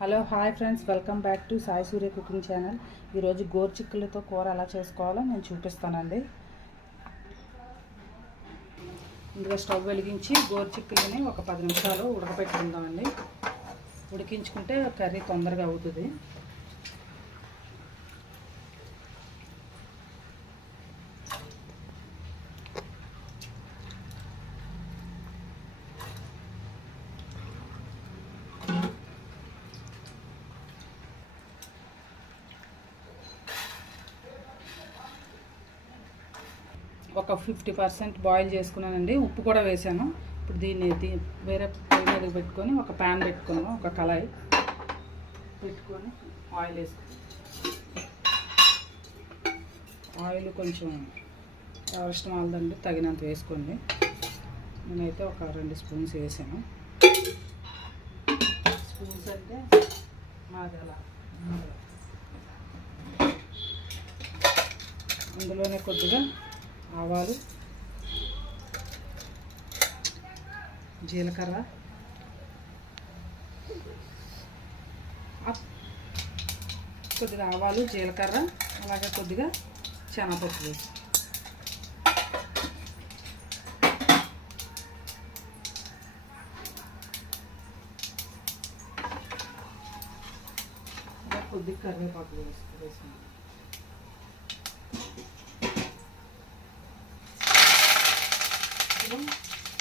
Hello hi friends, welcome back to Sai Surya cooking channel. ఈరోజు గోరుచిక్కులతో కూర ఎలా చేసుకోవాలో నేను చూపిస్తానండి. ఇందులో స్టవ్ వెలిగించి గోరుచిక్కులని ఒక 10 నిమిషాలు ఉడకపెట్టుకుందామండి. ఉడికించుకుంటే కర్రీ తొందరగా అవుతుంది. ఒక 50% బాయిల్ చేసుకున్నానండి. ఉప్పు కూడా వేసాను. ఇప్పుడు దీన్ని వేరే పొయ్యి మీద పెట్టుకొని ఒక ప్యాన్ పెట్టుకున్నాను, ఒక కళాయి పెట్టుకొని ఆయిల్ వేసుకున్నాను. ఆయిల్ కొంచెం అవసరం వాళ్ళదండి, తగినంత వేసుకోండి. నేనైతే ఒక 2 స్పూన్స్ వేసాను. స్పూన్స్ అంటే మాది అలా. అందులోనే కొద్దిగా ఆవాలు, జీలకర్ర, కొద్దిగా ఆవాలు, జీలకర్ర, అలాగే కొద్దిగా శనగపప్పు వేసి కొద్దిగా కరివేపాకు వేసుకున్నాం.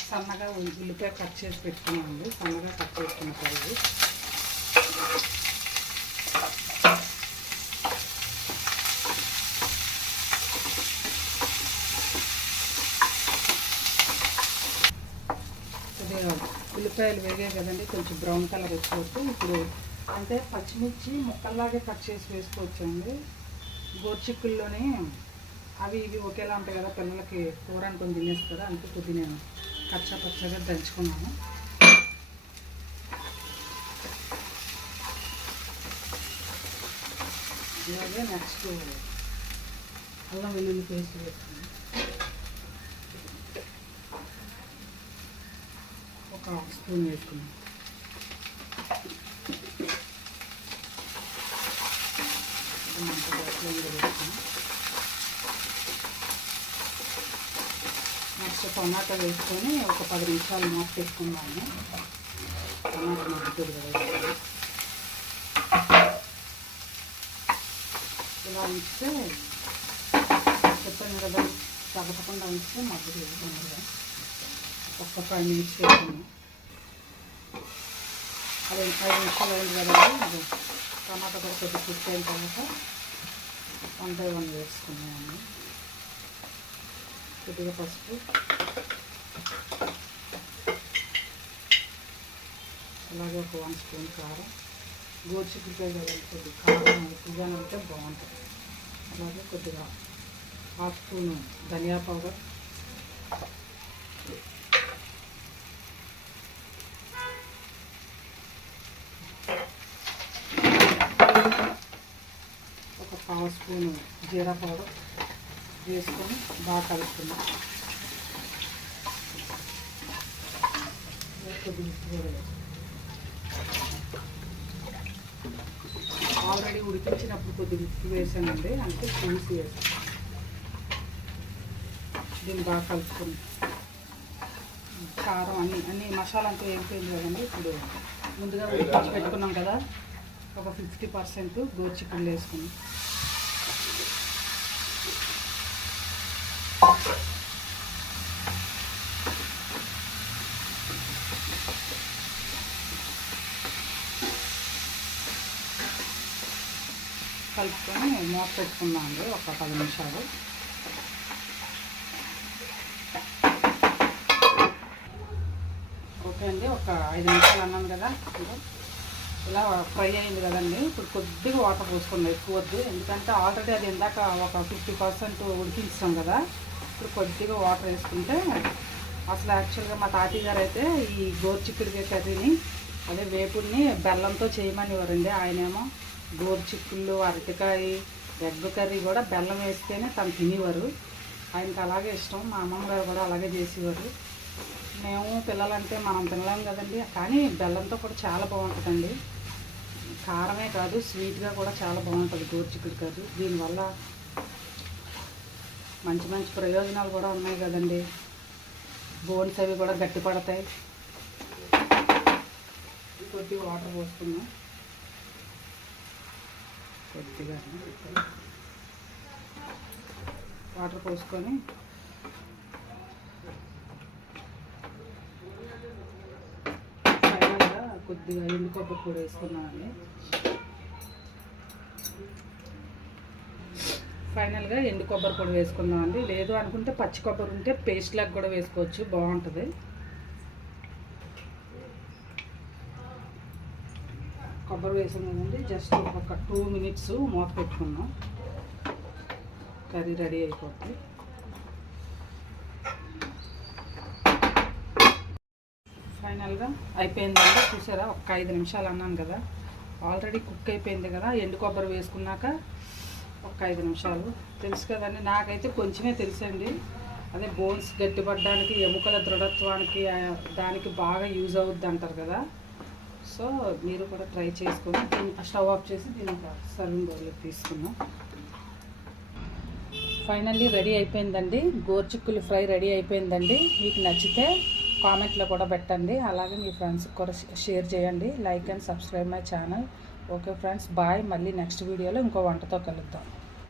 సన్నగా ఉల్లిపాయ కట్ చేసి పెట్టుకున్నామండి. సన్నగా కట్ చేసుకున్న కర్రీ కొద్దిగా ఉల్లిపాయలు వేగాయి కదండి, కొంచెం బ్రౌన్ కలర్ వేసుకోవచ్చు. ఇప్పుడు అంటే పచ్చిమిర్చి ముక్కల్లాగే కట్ చేసి వేసుకోవచ్చండి. గోరుచిక్కుల్లోనే అవి ఇవి ఒకేలా ఉంటాయి కదా, పిల్లలకి కూర అనుకొని తినేస్తారు. అందుకే కొద్దిగా నేను పచ్చగా దంచుకున్నాను. అలాగే నెక్స్ట్ అల్లం వెల్లుల్లి పేస్ట్ వేసుకున్నాను. ఒక 1 స్పూన్ వేసుకున్నాను. నెక్స్ట్ టమాటా వేసుకొని ఒక 10 నిమిషాలు మూత పెట్టుకున్నాము. టమాటా మగ్గుతుంది కదా, ఇలా ఉంచితే చెప్పాను కదా, తగ్గకుండా ఉంచితే మగ్గుతుంది తొందరగా. ఒక 5 మినిట్స్ వేసుకున్నాం. అది 5 నిమిషాలు అయింది కదండి. టమాటా కూడా కొద్దిగా కుక్ అయిన తర్వాత 1 by 1 వేసుకున్నాము. కొద్దిగా పసుపు, అలాగే ఒక 1 స్పూన్ కారం. గోరుచిక్కుడుకాయ కదా, కొద్దిగా కారం ఎక్కువగా ఉంటే బాగుంటుంది. అలాగే కొద్దిగా 1/2 స్పూను ధనియా పౌడర్, ఒక 1/2 స్పూను జీరా పౌడర్ వేసుకొని బాగా కలుపుకున్నాం. ఆల్రెడీ ఉడికించినప్పుడు కొద్దిగా ఉప్పు వేసానండి, అంటే చూసి వేసాను. దీన్ని బాగా కలుపుకున్నాం. కారం అన్ని మసాలా అంతా వేగిపోయింది కదండి. ఇప్పుడు ముందుగా ఉడికించి పెట్టుకున్నాం కదా, ఒక 50% గోరుచిక్కుళ్ళు వేసుకున్నాం. కలుపుకొని మూత పెట్టుకున్నామండి ఒక 10 నిమిషాలు. ఓకే అండి, ఒక 5 నిమిషాలు అన్నాను కదా, ఇలా ఫ్రై అయింది కదండి. ఇప్పుడు కొద్దిగా వాటర్ పోసుకున్నాం, ఎక్కువ వద్దు, ఎందుకంటే ఆల్రెడీ అది ఇందాక ఒక 50% ఉడికించాం కదా. ఇప్పుడు కొద్దిగా వాటర్ వేసుకుంటే, అసలు యాక్చువల్గా మా తాతయ్య గారు అయితే ఈ గోరుచిక్కుడుకాయ కర్రీని, అదే వేపుడిని బెల్లంతో చేయమనివ్వరండి. ఆయనేమో గోరుచిక్కుళ్ళు, అరటికాయ, ఎగ్ కర్రీ కూడా బెల్లం వేస్తేనే తను తినేవారు. ఆయనకి అలాగే ఇష్టం. మా అమ్మమ్మ గారు కూడా అలాగే చేసేవారు. మేము పిల్లలంటే మనం తినలేము కదండి, కానీ బెల్లంతో కూడా చాలా బాగుంటుందండి. కారమే కాదు స్వీట్గా కూడా చాలా బాగుంటుంది గోరుచిక్కుడు కర్రీ. దీనివల్ల మంచి మంచి ప్రయోజనాలు కూడా ఉన్నాయి కదండి. బోన్స్ అవి కూడా గట్టి పడతాయి. కొద్దిగా వాటర్ పోసుకున్నాం. కొద్దిగా వాటర్ పోసుకొని ఫైనల్గా కొద్దిగా ఎండు కొబ్బరి కూడా వేసుకున్నామండి. ఫైనల్గా ఎండు కొబ్బరి పొడి వేసుకుందామండి. లేదు అనుకుంటే పచ్చి కొబ్బరి ఉంటే పేస్ట్ లాగా కూడా వేసుకోవచ్చు, బాగుంటుంది. కొబ్బరి వేసుకున్నామండి. జస్ట్ ఒక 2 minutes మూత పెట్టుకున్నాం. కర్రీ రెడీ అయిపోతుంది. ఫైనల్గా అయిపోయిందండి. చూసారా, ఒక 5 నిమిషాలు అన్నాను కదా, ఆల్రెడీ కుక్ అయిపోయింది కదా. ఎండు కొబ్బరి వేసుకున్నాక ఒక 5 నిమిషాలు. తెలుసు కదండి, నాకైతే కొంచెమే తెలుసండి. అదే బోన్స్ గట్టిపడడానికి, ఎముకల దృఢత్వానికి దానికి బాగా యూజ్ అవుద్ది అంటారు కదా. సో మీరు కూడా ట్రై చేసుకొని స్టవ్ ఆఫ్ చేసి దీని ఒక సర్వింగ్ బౌల్లోకి తీసుకున్నాం. ఫైనల్లీ రెడీ అయిపోయిందండి. గోరుచిక్కులు ఫ్రై రెడీ అయిపోయిందండి. మీకు నచ్చితే కామెంట్లో కూడా పెట్టండి. అలాగే మీ ఫ్రెండ్స్కి కూడా షేర్ చేయండి. Like and subscribe my channel. Okay friends, bye. మళ్ళీ నెక్స్ట్ వీడియోలో ఇంకో వంటతో కలుద్దాం.